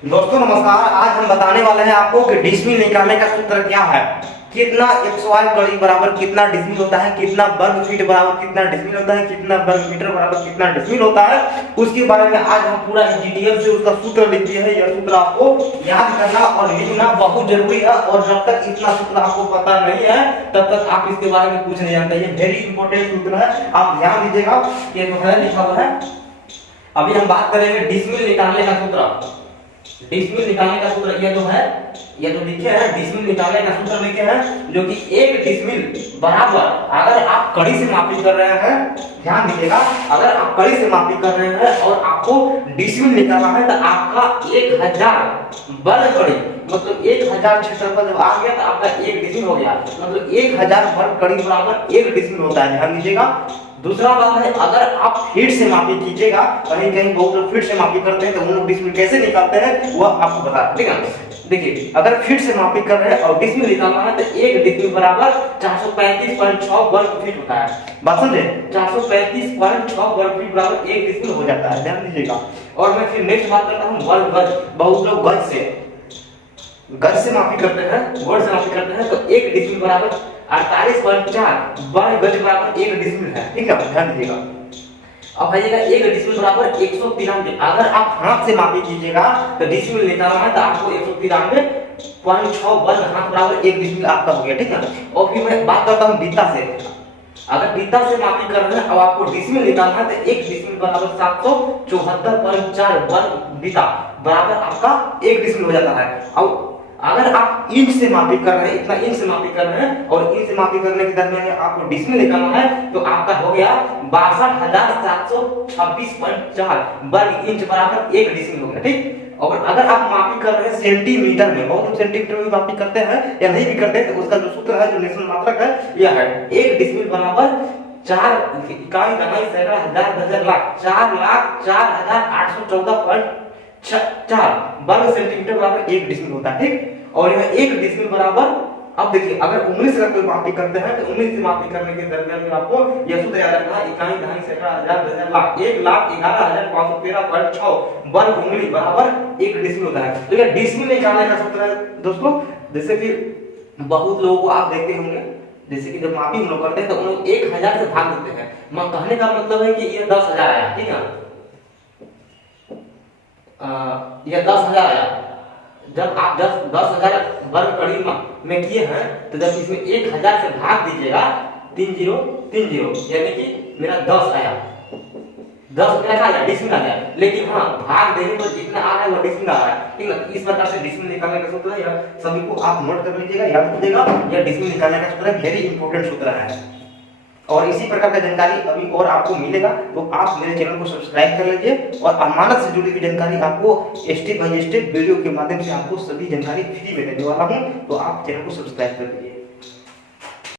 दोस्तों नमस्कार। आज हम बताने वाले हैं आपको कि डिसमिल निकालने का सूत्र क्या है। कितना XY कड़ी बराबर कितना डिसमिल होता है, कितना वर्ग फीट बराबर कितना डिसमिल होता है, कितना वर्ग मीटर बराबर कितना डिसमिल होता है, उसके बारे में आज हम पूरा डिटेल से उसका सूत्र लिख दिए हैं। यह सूत्र आपको याद करना और लिखना बहुत जरूरी है, और जब तक इतना सूत्र आपको पता नहीं है तब तक आप इसके बारे में कुछ नहीं जानते। ये वेरी इंपॉर्टेंट सूत्र है, आप ध्यान दीजिएगा। ये जो है लिखा हुआ है, अभी हम बात करेंगे डिसमिल निकालने का सूत्र। डिसमिल निकालने का सूत्र ये जो है, ये जो लिखे हैं डिसमिल निकालने का सूत्र लिखे हैं, जो कि एक डिसमिल बराबर, अगर आप कड़ी से मापी कर रहे हैं, ध्यान दीजिएगा, अगर आप कड़ी से मापी कर रहे हैं और आपको डिसमिल निकालना है तो आपका 1000 वर्ग कड़ी, मतलब 1000 क्षेत्रफल जब आ गया तो आपका एक डिसमिल हो गया, मतलब 1000 वर्ग कड़ी बराबर एक डिसमिल होता है। ध्यान दीजिएगा। दूसरा बात है, अगर आप फीट से मापी कीजिएगा, कहीं कहीं बहुत लोग फीट से मापी करते हैं तो उन लोग डिसमिल कैसे निकालते हैं वह आपको बता, ठीक है। देखिए, अगर फीट से मापी कर रहे हैं और डिसमिल निकालना है तो एक डिसमिल बराबर 435.6 वर्ग फीट होता है। बात समझे, 435.6 वर्ग फीट बराबर एक डिसमिल हो जाता है। ध्यान दीजिएगा। और मैं फिर नेक्स्ट बात करता हूं वर्ग गज। बहुत लोग गज से मापी करते हैं, वर्ग से मापी करते हैं, तो एक डिसमिल बराबर 48.4 वर्ग गज बराबर एक डिसमिल है, ठीक है। ध्यान दीजिएगा। अब आइएगा, एक डिसमिल बराबर 193। अगर आप हाथ से मापी कीजिएगा तो डिसमिल निकालना है तो आपको 193.6 वर्ग हाथ बराबर एक डिसमिल आपका हो गया, ठीक है। और फिर मैं बात करता हूं बीता से। अगर बीता से मापी कर रहे हैं और आपको डिसमिल निकालना है तो एक डिसमिल बराबर 774.4 वर्ग बीता बराबर आपका एक डिसमिल हो जाता है। अब अगर आप इंच से मापी कर रहे हैं, इतना इंच से मापी कर रहे हैं और इंच से मापी करने के दरमियान आपको डिसमिल निकालना है तो आपका हो गया 62,726.4 वर्ग इंच बराबर एक डिसमिल हो गया, ठीक। और अगर आप मापी कर रहे हैं सेंटीमीटर में, बहुत लोग सेंटीमीटर में मापी करते हैं या नहीं भी करते हैं, तो उसका जो सूत्र है, जो निश्चित मात्रक है, यह है एक डिसमिल बराबर 4 इकाई दहाई सैकड़ा हजार दर्जन लाख 4,04,814.4 वर्ग सेंटीमीटर बराबर एक डिसमिल होता है, ठीक। और यह एक डिसमिल बराबर, अब देखिए, अगर 19 से कोई मापी करते हैं तो 19 से मापी करने के दरमियान में आपको यह सूत्र याद रखना है, इकाई दहाई सैकड़ा हजार दर्जन लाख 1,11,513.6 वर्ग उंगली बराबर एक डिसमिल होता है। तो यह डिसमिल निकालने का सूत्र है दोस्तों। जैसे कि बहुत लोगों को आप देखते होंगे, जैसे कि जब मापी हम लोग करते हैं तो उन लोग 1000 से भाग देते हैं। मैं कहने का मतलब है कि ये 10,000 आया, ठीक है। यह 10,000 आया। जब आप 10,000 वर्ग कड़ी में किए हैं तो जब इसमें 1000 से भाग दीजिएगा 3030, यानी कि मेरा 10 आया, 10 क्या आया, डिसमिल आ गया। लेकिन हाँ, भाग देने पर जितना आ रहा है वो डिसमिल आ रहा है, ठीक है। इस प्रकार से डिसमिल निकालने का सूत्र है, सभी को आप नोट कर लीजिएगा, याद कीजिएगा। यह डिसमिल निकालने का सूत्र वेरी इंपॉर्टेंट सूत्र है। और इसी प्रकार का जानकारी अभी और आपको मिलेगा तो आप मेरे चैनल को सब्सक्राइब कर लीजिए, और अमानत से जुड़ी हुई जानकारी आपको स्टेप बाय स्टेप वीडियो के माध्यम से आपको सभी जानकारी फ्री में देने वाला हूं, तो आप चैनल को सब्सक्राइब कर लीजिए।